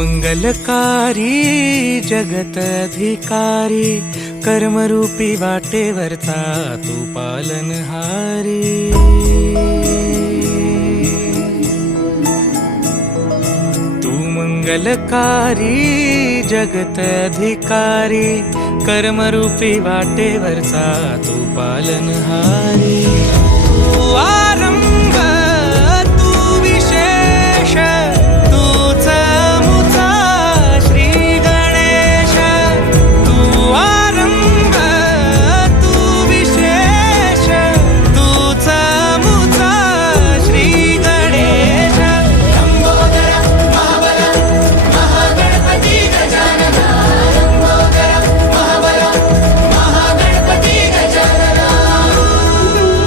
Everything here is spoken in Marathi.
मंगलकारी जगतधिकारी कर्मरूपी वाटे वर्ता तू पालनहारी हारी तू मंगलकारी जगतधिकारी कर्मरूपी वाटे वर्ता तू पालनहारी